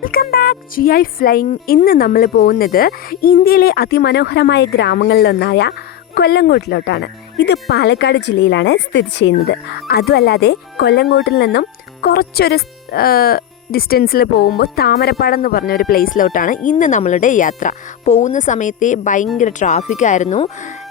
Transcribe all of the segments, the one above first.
Welcome back G I ഇന്ന് നമ്മൾ പോകുന്നത് ഇന്ത്യയിലെ അതിമനോഹരമായ ഗ്രാമങ്ങളിലൊന്നായ കൊല്ലങ്കോട്ടിലോട്ടാണ്. ഇത് പാലക്കാട് ജില്ലയിലാണ് സ്ഥിതി ചെയ്യുന്നത്. അതുമല്ലാതെ കൊല്ലങ്കോട്ടിൽ നിന്നും കുറച്ചൊരു ഡിസ്റ്റൻസിൽ പോകുമ്പോൾ താമരപ്പാടം എന്ന് പറഞ്ഞ ഒരു പ്ലേസിലോട്ടാണ് ഇന്ന് നമ്മളുടെ യാത്ര. പോകുന്ന സമയത്തെ ഭയങ്കര ട്രാഫിക് ആയിരുന്നു.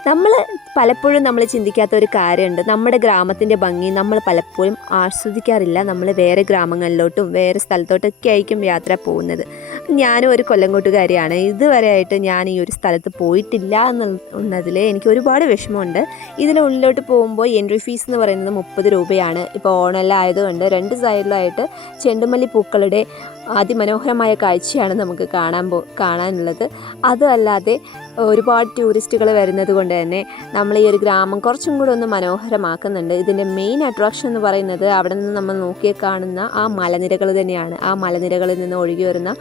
നമ്മൾ പലപ്പോഴും നമ്മൾ ചിന്തിക്കാത്ത ഒരു കാര്യമുണ്ട്. നമ്മുടെ ഗ്രാമത്തിന്റെ ഭംഗി നമ്മൾ പലപ്പോഴും ആസ്വദിക്കാറില്ല. നമ്മൾ വേറെ ഗ്രാമങ്ങളിലോട്ടും വേറെ സ്ഥലത്തോട്ടൊക്കെ ആയിരിക്കും യാത്ര പോകുന്നത്. ഞാനും ഒരു കൊല്ലംകോട്ടുകാരിയാണ്. ഇതുവരെ ആയിട്ട് ഞാൻ ഈ ഒരു സ്ഥലത്ത് പോയിട്ടില്ല എന്നുള്ളതിൽ എനിക്ക് ഒരുപാട് വിഷമമുണ്ട്. ഇതിന് ഉള്ളിലോട്ട് പോകുമ്പോൾ എൻട്രി ഫീസ് എന്ന് പറയുന്നത് മുപ്പത് രൂപയാണ്. ഇപ്പോൾ ഓണമെല്ലാം ആയതുകൊണ്ട് രണ്ട് സൈഡിലായിട്ട് ചെണ്ടുമല്ലി പൂക്കളുടെ അതിമനോഹരമായ കാഴ്ചയാണ് നമുക്ക് കാണാൻ പോ കാണാനുള്ളത്. അതല്ലാതെ ഒരുപാട് ടൂറിസ്റ്റുകൾ വരുന്നത് കൊണ്ട് തന്നെ നമ്മൾ ഈ ഒരു ഗ്രാമം കുറച്ചും കൂടെ ഒന്ന് മനോഹരമാക്കുന്നുണ്ട്. ഇതിന്റെ മെയിൻ അട്രാക്ഷൻ എന്ന് പറയുന്നത് അവിടെ നിന്ന് നമ്മൾ നോക്കിയ കാണുന്ന ആ മലനിരകൾ തന്നെയാണ്. ആ മലനിരകളിൽ നിന്ന് ഒഴുകി വരുന്ന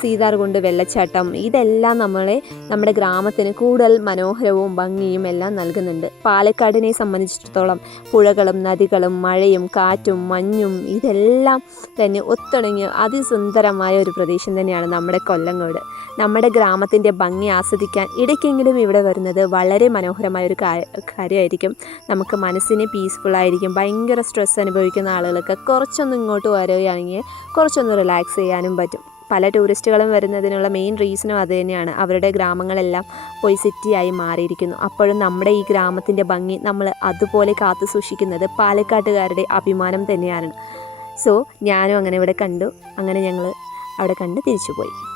സീതാർ കൊണ്ട് വെള്ളച്ചാട്ടം. ഇതെല്ലാം നമ്മളെ നമ്മുടെ ഗ്രാമത്തിന് കൂടുതൽ മനോഹരവും ഭംഗിയും എല്ലാം നൽകുന്നുണ്ട്. പാലക്കാടിനെ സംബന്ധിച്ചിടത്തോളം പുഴകളും നദികളും മഴയും കാറ്റും മഞ്ഞും ഇതെല്ലാം തന്നെ ഒത്തിണങ്ങി അതിസുന്ദരമായ ഒരു പ്രദേശം തന്നെയാണ് നമ്മുടെ കൊല്ലങ്ങോട്. നമ്മുടെ ഗ്രാമത്തിന്റെ ഭംഗി ആസ്വദിക്കാൻ ഇടയ്ക്കെങ്കിലും ഇവിടെ വരുന്നത് വളരെ മനോഹരമായ ഒരു കാര്യമായിരിക്കും. നമുക്ക് മനസ്സിന് പീസ്ഫുൾ ആയിരിക്കും. ഭയങ്കര സ്ട്രെസ് അനുഭവിക്കുന്ന ആളുകൾക്ക് കുറച്ചൊന്ന് ഇങ്ങോട്ട് വരികയാണെങ്കിൽ കുറച്ചൊന്ന് റിലാക്സ് ചെയ്യാനും പറ്റും. പല ടൂറിസ്റ്റുകളും വരുന്നതിനുള്ള മെയിൻ റീസണും അത് തന്നെയാണ്. അവരുടെ ഗ്രാമങ്ങളെല്ലാം പോയി സിറ്റിയായി മാറിയിരിക്കുന്നു. അപ്പോഴും നമ്മുടെ ഈ ഗ്രാമത്തിന്റെ ഭംഗി നമ്മൾ അതുപോലെ കാത്തു സൂക്ഷിക്കുന്നത് പാലക്കാട്ടുകാരുടെ അഭിമാനം തന്നെയാണ്. സോ ഞാനും അങ്ങനെ ഇവിടെ കണ്ടു. അങ്ങനെ ഞങ്ങൾ അവിടെ കണ്ട് തിരിച്ചു പോയി